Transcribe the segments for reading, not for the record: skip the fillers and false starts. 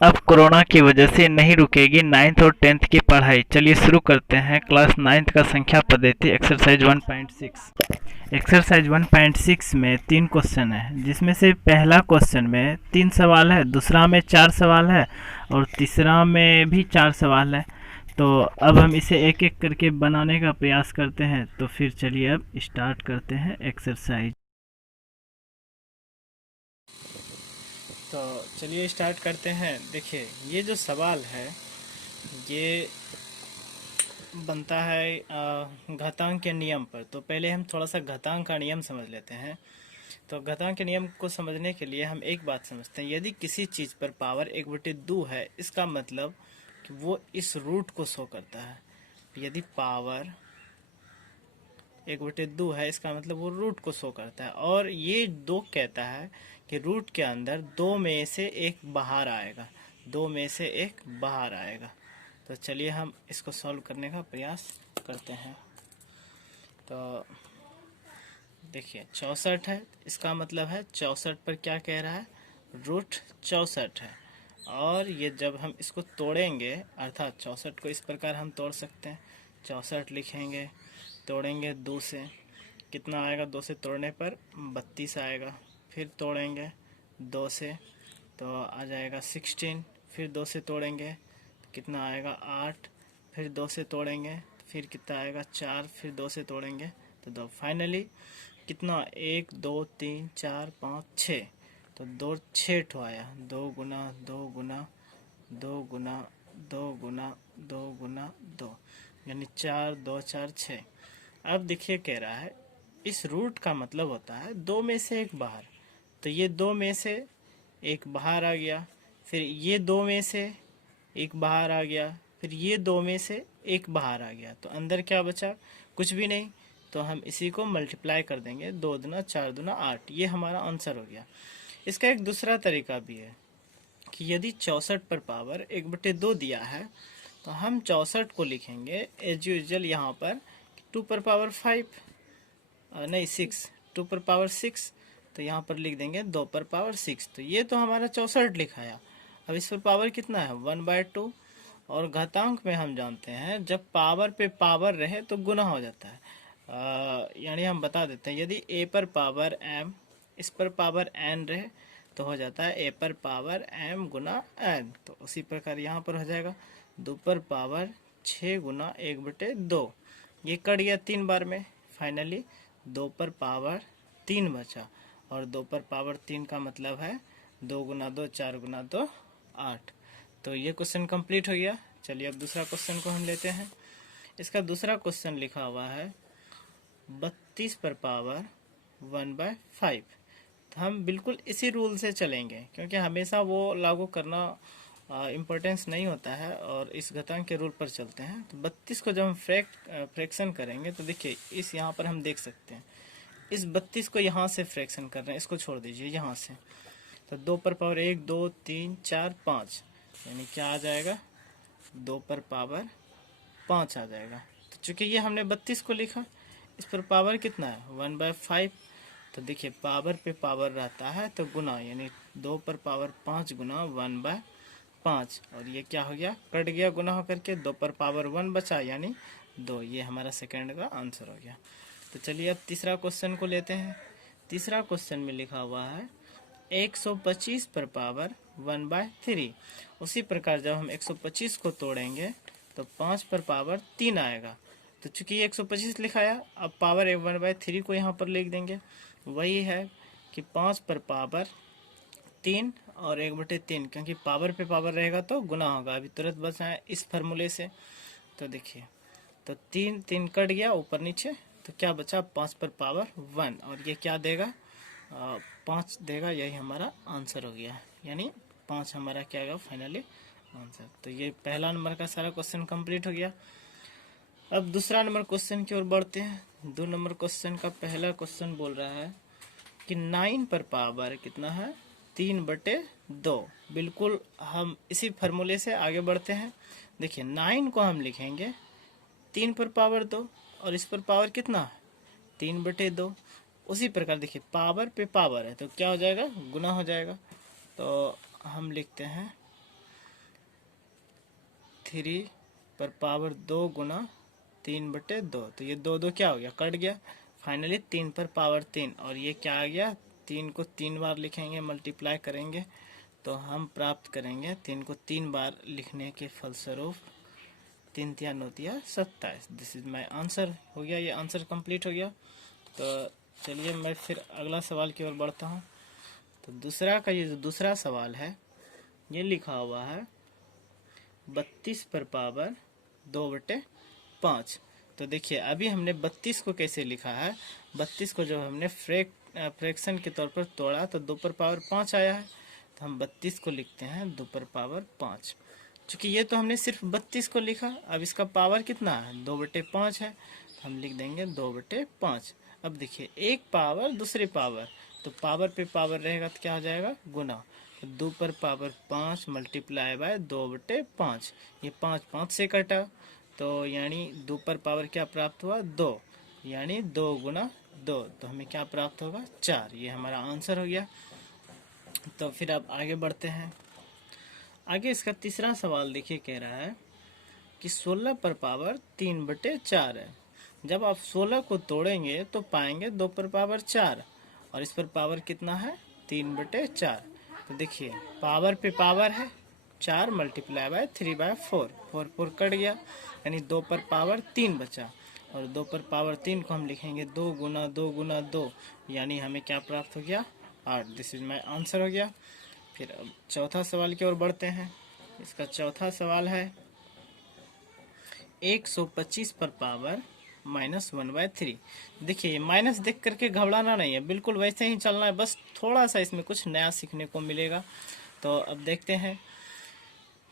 अब कोरोना की वजह से नहीं रुकेगी 9th और 10th की पढ़ाई। चलिए शुरू करते हैं क्लास 9th का संख्या पद्धति एक्सरसाइज 1.6। एक्सरसाइज 1.6 में 3 क्वेश्चन है, जिसमें से पहला क्वेश्चन में 3 सवाल है, दूसरा में 4 सवाल है और तीसरा में भी 4 सवाल है। तो अब हम इसे एक एक करके बनाने का प्रयास करते हैं। तो फिर चलिए अब स्टार्ट करते हैं एक्सरसाइज। तो चलिए स्टार्ट करते हैं। देखिए, ये जो सवाल है ये बनता है घातांक के नियम पर। तो पहले हम थोड़ा सा घातांक का नियम समझ लेते हैं। तो घातांक के नियम को समझने के लिए हम एक बात समझते हैं। यदि किसी चीज़ पर पावर 1/2 है, इसका मतलब कि वो इस रूट को शो करता है। यदि पावर 1/2 है, इसका मतलब वो रूट को शो करता है। और ये 2 कहता है कि रूट के अंदर 2 में से एक बाहर आएगा, 2 में से एक बाहर आएगा। तो चलिए हम इसको सॉल्व करने का प्रयास करते हैं। तो देखिए 64 है, इसका मतलब है 64 पर क्या कह रहा है, रूट 64 है। और ये जब हम इसको तोड़ेंगे, अर्थात 64 को इस प्रकार हम तोड़ सकते हैं। 64 लिखेंगे, तोड़ेंगे 2 से, कितना आएगा, 2 से तोड़ने पर 32 आएगा। फिर तोड़ेंगे 2 से तो आ जाएगा 16। फिर 2 से तोड़ेंगे तो कितना आएगा 8। फिर 2 से तोड़ेंगे तो फिर कितना आएगा 4। फिर 2 से तोड़ेंगे तो 2। फाइनली कितना, 1 2 3 4 5 6। तो 2 6 ठो आया। 2 गुना 2 गुना 2 गुना 2 गुना 2 गुना 2, यानी 4 2 4 6। अब देखिए कह रहा है इस रूट का मतलब होता है 2 में से एक बाहर। तो ये 2 में से एक बाहर आ गया, फिर ये 2 में से एक बाहर आ गया, फिर ये 2 में से एक बाहर आ गया। तो अंदर क्या बचा, कुछ भी नहीं। तो हम इसी को मल्टीप्लाई कर देंगे, 2 दूना 4 दूना 8। ये हमारा आंसर हो गया। इसका एक दूसरा तरीका भी है कि यदि 64 पर पावर 1/2 दिया है तो हम 64 को लिखेंगे एज यूजल यहाँ पर 2 पर पावर 5, नहीं 6, 2 पर पावर 6। तो यहाँ पर लिख देंगे 2 पर पावर 6। तो ये तो हमारा 64 लिखाया। अब इस पर पावर कितना है, 1/2। और घातांक में हम जानते हैं जब पावर पे पावर रहे तो गुना हो जाता है। यानी हम बता देते हैं, यदि a पर पावर m, इस पर पावर n रहे तो हो जाता है a पर पावर m गुना n। तो उसी प्रकार यहाँ पर हो जाएगा 2 पर पावर 6 गुना 1/2। ये कट गया 3 बार में। फाइनली 2 पर पावर 3 बचा। और 2 पर पावर 3 का मतलब है 2 गुना 2 4 गुना 2 8। तो ये क्वेश्चन कंप्लीट हो गया। चलिए अब दूसरा क्वेश्चन को हम लेते हैं। इसका दूसरा क्वेश्चन लिखा हुआ है 32 पर पावर 1/5। तो हम बिल्कुल इसी रूल से चलेंगे, क्योंकि हमेशा वो लागू करना इम्पोर्टेंस नहीं होता है, और इस घातांक के रूल पर चलते हैं। तो 32 को जब हम फ्रैक्शन करेंगे तो देखिए इस यहाँ पर हम देख सकते हैं, इस 32 को यहाँ से फ्रैक्शन कर रहे हैं, इसको छोड़ दीजिए यहाँ से। तो 2 पर पावर 1 2 3 4 5, यानी क्या आ जाएगा, 2 पर पावर 5 आ जाएगा। तो चूंकि ये हमने 32 को लिखा, इस पर पावर कितना है 1/5। तो देखिए पावर पे पावर रहता है तो गुना, यानी 2 पर पावर 5 गुना 1/5। और ये क्या हो गया, कट गया गुना होकर के, 2 पर पावर 1 बचा यानी 2। ये हमारा सेकंड का आंसर हो गया। तो चलिए अब तीसरा क्वेश्चन को लेते हैं। तीसरा क्वेश्चन में लिखा हुआ है 125 पर पावर 1/3। उसी प्रकार जब हम 125 को तोड़ेंगे तो 5 पर पावर 3 आएगा। तो चूंकि ये 125 लिखाया, अब पावर 1/3 को यहाँ पर लिख देंगे। वही है कि 5 पर पावर 3 और 1/3, क्योंकि पावर पे पावर रहेगा तो गुना होगा। अभी तुरंत बचा है इस फार्मूले से। तो देखिए, तो 3 3 कट गया ऊपर नीचे, तो क्या बचा, 5 पर पावर 1। और ये क्या देगा, 5 देगा। यही हमारा आंसर हो गया, यानी 5 हमारा क्या होगा फाइनली आंसर। तो ये पहला नंबर का सारा क्वेश्चन कंप्लीट हो गया। अब दूसरा नंबर क्वेश्चन की ओर बढ़ते हैं। 2 नंबर क्वेश्चन का पहला क्वेश्चन बोल रहा है कि 9 पर पावर कितना है, 3/2। बिल्कुल हम इसी फार्मूले से आगे बढ़ते हैं। देखिए 9 को हम लिखेंगे 3 पर पावर 2, और इस पर पावर कितना है 3/2। उसी प्रकार देखिए पावर पे पावर है तो क्या हो जाएगा, गुना हो जाएगा। तो हम लिखते हैं 3 पर पावर 2 गुना 3/2। तो ये 2 क्या हो गया, कट गया। फाइनली 3 पर पावर 3, और ये क्या आ गया, 3 को 3 बार लिखेंगे, मल्टीप्लाई करेंगे तो हम प्राप्त करेंगे 3 को 3 बार लिखने के फलस्वरूप 3 तिया 9 तिया 27। This is my answer. हो गया, ये आंसर कंप्लीट हो गया। तो चलिए मैं फिर अगला सवाल की ओर बढ़ता हूँ। तो दूसरा का ये जो दूसरा सवाल है, ये लिखा हुआ है 32 पर पावर 2/5। तो देखिए अभी हमने 32 को कैसे लिखा है, 32 को जब हमने फ्रैक्शन के तौर पर तोड़ा तो 2 पर पावर 5 आया है। तो हम 32 को लिखते हैं 2 पर पावर 5। चूँकि ये तो हमने सिर्फ 32 को लिखा, अब इसका पावर कितना है, 2/5 है, तो हम लिख देंगे 2/5। अब देखिए एक पावर दूसरी पावर, तो पावर पे पावर रहेगा तो क्या हो जाएगा, गुना। 2 पर पावर 5 मल्टीप्लाई बाय 2/5। ये 5 5 से कटा, तो यानी 2 पर पावर क्या प्राप्त हुआ, 2, यानी 2 गुना 2, तो हमें क्या प्राप्त होगा, 4। ये हमारा आंसर हो गया। तो फिर अब आगे बढ़ते हैं। आगे इसका तीसरा सवाल देखिए, कह रहा है कि 16 पर पावर 3/4 है। जब आप 16 को तोड़ेंगे तो पाएंगे 2 पर पावर 4, और इस पर पावर कितना है, 3/4। तो देखिए पावर पे पावर है, 4 मल्टीप्लाई बाय 3/4, 4 कट गया, यानी 2 पर पावर 3 बचा, और 2 पर पावर 3 को हम लिखेंगे 2 गुना 2 गुना 2, यानी हमें क्या प्राप्त हो गया, 8। दिस इज माई आंसर हो गया। फिर अब चौथा सवाल की ओर बढ़ते हैं। इसका चौथा सवाल है 125 पर पावर -1/3। देखिए माइनस देख करके घबराना नहीं है, बिल्कुल वैसे ही चलना है, बस थोड़ा सा इसमें कुछ नया सीखने को मिलेगा। तो अब देखते हैं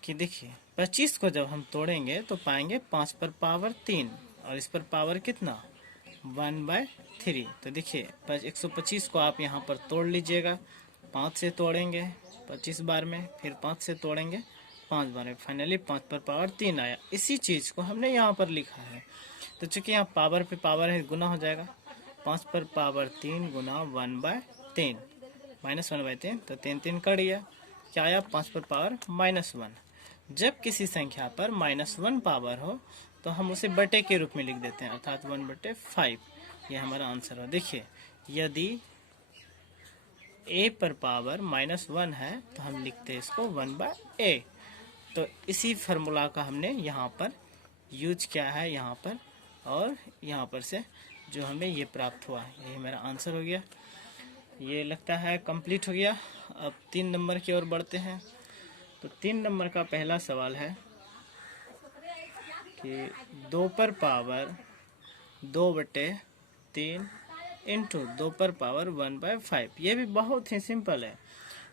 कि देखिए 25 को जब हम तोड़ेंगे तो पाएंगे 5 पर पावर 3, और इस पर पावर कितना, 1/3। तो देखिए 125 को आप यहाँ पर तोड़ लीजिएगा, 5 से तोड़ेंगे 25 बार में, फिर 5 से तोड़ेंगे 5 बार में, फाइनली 5 पर पावर 3 आया। इसी चीज़ को हमने यहाँ पर लिखा है। तो चूंकि यहाँ पावर पे पावर है, गुना हो जाएगा, 5 पर पावर 3 गुना 1/3 -1/3, तो 3 3 कट गया, क्या आया, 5 पर पावर -1। जब किसी संख्या पर -1 पावर हो तो हम उसे बटे के रूप में लिख देते हैं, अर्थात 1/5। ये हमारा आंसर है। देखिए यदि a पर पावर -1 है तो हम लिखते हैं इसको 1/a। तो इसी फार्मूला का हमने यहाँ पर यूज किया है यहाँ पर, और यहाँ पर से जो हमें ये प्राप्त हुआ, यही मेरा आंसर हो गया। ये लगता है कंप्लीट हो गया। अब 3 नंबर की ओर बढ़ते हैं। तो 3 नंबर का पहला सवाल है कि 2 पर पावर 2/3 इंटू 2 पर पावर 1/5। ये भी बहुत ही सिंपल है।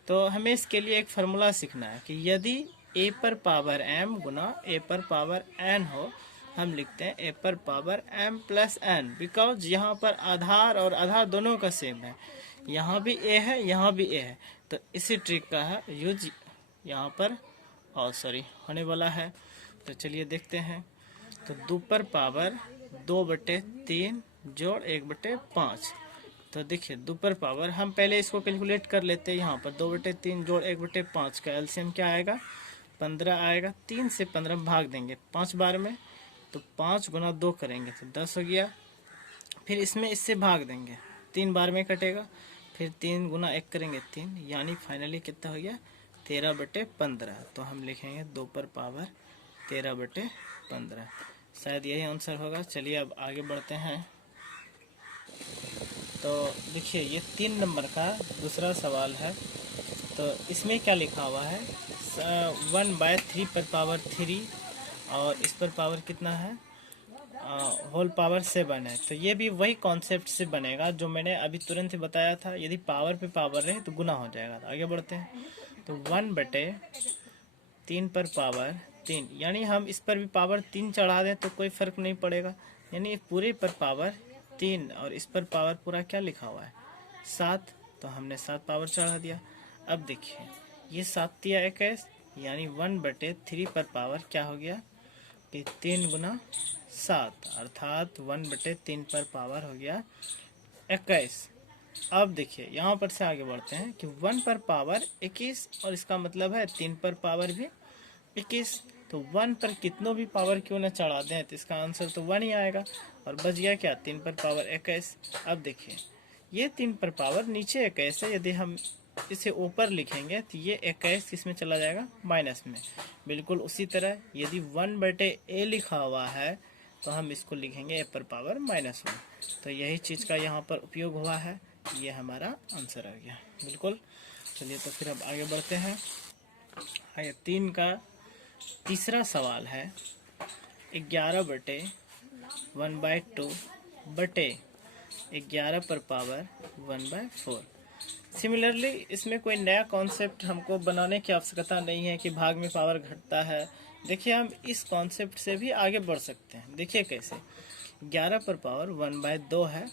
तो हमें इसके लिए एक फार्मूला सीखना है कि यदि a पर पावर m गुना a पर पावर n हो, हम लिखते हैं a पर power m plus n, because यहाँ पर आधार और आधार दोनों का सेम है, यहाँ भी a है यहाँ भी a है। तो इसी ट्रिक का है यूज यहाँ पर होने वाला है। तो चलिए देखते हैं। तो 2 पर पावर 2/3 जोड़ 1/5। तो देखिए 2 पर पावर, हम पहले इसको कैलकुलेट कर लेते हैं। यहाँ पर 2/3 जोड़ 1/5 का एलसीएम क्या आएगा, 15 आएगा। 3 से 15 भाग देंगे 5 बार में, तो 5 गुना 2 करेंगे तो 10 हो गया। फिर इसमें इससे भाग देंगे, 3 बार में कटेगा, फिर 3 गुना 1 करेंगे 3, यानी फाइनली कितना हो गया, 13/15। तो हम लिखेंगे 2 पर पावर 13/15। शायद यही आंसर होगा। चलिए अब आगे बढ़ते हैं। तो देखिए ये 3 नंबर का दूसरा सवाल है। तो इसमें क्या लिखा हुआ है, 1/3 पर पावर 3, और इस पर पावर कितना है, होल पावर 7 है। तो ये भी वही कॉन्सेप्ट से बनेगा जो मैंने अभी तुरंत ही बताया था, यदि पावर पे पावर रहे तो गुना हो जाएगा। तो आगे बढ़ते हैं। तो 1/3 पर पावर 3, यानी हम इस पर भी पावर 3 चढ़ा दें तो कोई फर्क नहीं पड़ेगा, यानी पूरे पर पावर 3, और इस पर पावर पूरा क्या लिखा हुआ है, 7। तो हमने 7 पावर चढ़ा दिया। अब देखिए ये 7 तिया 21, यानी 1/3 पर पावर क्या हो गया कि 3 गुना 7, अर्थात 1/3 पर पावर हो गया 21। अब देखिए यहाँ पर से आगे बढ़ते हैं कि 1 पर पावर 21, और इसका मतलब है 3 पर पावर भी 21। तो 1 पर कितनों भी पावर क्यों ना चढ़ा दें तो इसका आंसर तो 1 ही आएगा। और बच गया क्या, 3 पर पावर 21। अब देखिए ये 3 पर पावर नीचे 21 है, यदि हम इसे ऊपर लिखेंगे तो ये 21 किस में चला जाएगा, माइनस में। बिल्कुल उसी तरह यदि 1/a लिखा हुआ है तो हम इसको लिखेंगे a पर पावर -1। तो यही चीज़ का यहाँ पर उपयोग हुआ है, ये हमारा आंसर आ गया। बिल्कुल, चलिए तो फिर अब आगे बढ़ते हैं। आगे 3 का तीसरा सवाल है 11/1/2 बटे 11 पर पावर 1/4। सिमिलरली इसमें कोई नया कॉन्सेप्ट हमको बनाने की आवश्यकता नहीं है कि भाग में पावर घटता है। देखिए हम इस कॉन्सेप्ट से भी आगे बढ़ सकते हैं। देखिए कैसे, 11 पर पावर 1/2 है,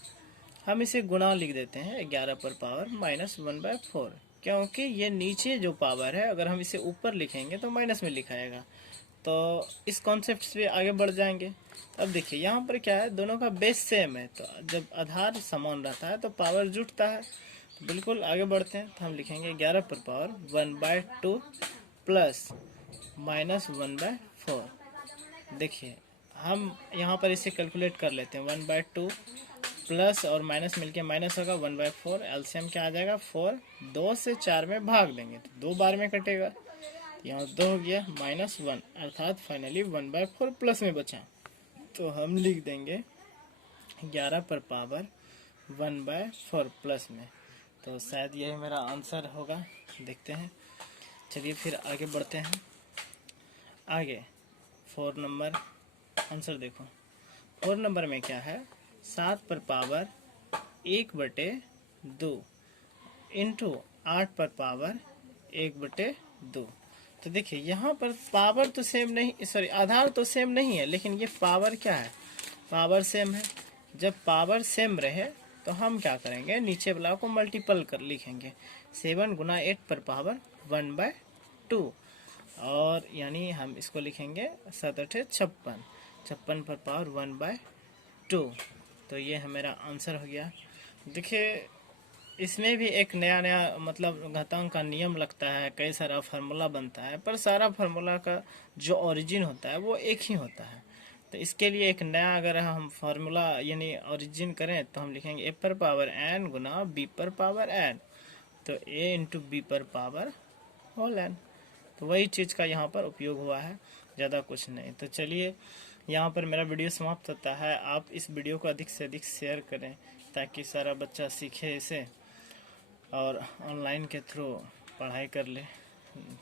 हम इसे गुणा लिख देते हैं 11 पर पावर -1/4, क्योंकि ये नीचे जो पावर है अगर हम इसे ऊपर लिखेंगे तो माइनस में लिखाएगा। तो इस कॉन्सेप्ट से आगे बढ़ जाएंगे। अब देखिए यहाँ पर क्या है, दोनों का बेस सेम है, तो जब आधार समान रहता है तो पावर जुटता है। तो बिल्कुल आगे बढ़ते हैं, तो हम लिखेंगे 11 पर पावर 1/2 प्लस -1/4। देखिए हम यहाँ पर इसे कैलकुलेट कर लेते हैं, 1/2 प्लस और माइनस मिलके माइनस होगा, 1/4 एलसीएम क्या आ जाएगा 4। 2 से 4 में भाग देंगे तो 2 बार में कटेगा, यहाँ 2 हो गया -1, अर्थात फाइनली 1/4 प्लस में बचा। तो हम लिख देंगे 11 पर पावर 1/4 प्लस में। तो शायद यही मेरा आंसर होगा, देखते हैं। चलिए फिर आगे बढ़ते हैं। आगे 4 नंबर आंसर देखो, 4 नंबर में क्या है, 7 पर पावर 1/2 इंटू 8 पर पावर 1/2। तो देखिए यहाँ पर पावर तो सेम नहीं, सॉरी आधार तो सेम नहीं है, लेकिन ये पावर क्या है, पावर सेम है। जब पावर सेम रहे तो हम क्या करेंगे, नीचे वाला को मल्टीपल कर लिखेंगे। 7 गुना 8 पर पावर 1/2, और यानी हम इसको लिखेंगे 7 8 56, 56 पर पावर 1/2। तो ये है मेरा आंसर हो गया। देखिए इसमें भी एक नया मतलब घातांक का नियम लगता है, कई सारा फार्मूला बनता है, पर सारा फार्मूला का जो ओरिजिन होता है वो एक ही होता है। तो इसके लिए एक नया अगर हम फार्मूला यानी ओरिजिन करें तो हम लिखेंगे a पर पावर n गुना b पर पावर n, तो a इंटू बी पर पावर होल n। तो वही चीज़ का यहाँ पर उपयोग हुआ है, ज़्यादा कुछ नहीं। तो चलिए यहाँ पर मेरा वीडियो समाप्त होता है। आप इस वीडियो को अधिक से अधिक शेयर करें ताकि सारा बच्चा सीखे इसे और ऑनलाइन के थ्रू पढ़ाई कर ले।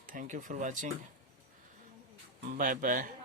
Thank you for watching, bye bye.